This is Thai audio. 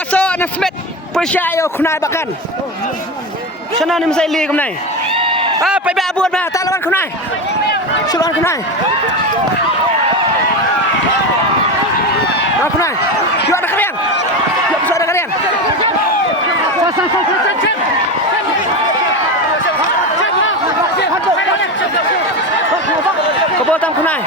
puasa nak smet percaya kunai bahkan. Sana ni mesti li kunai.ไปแบบบวชมาตาละวันคุณนายสุวรรณคุณนายคุณนายยอดนักเรียนยอดนักเรียนกระโปรงตามคุณนาย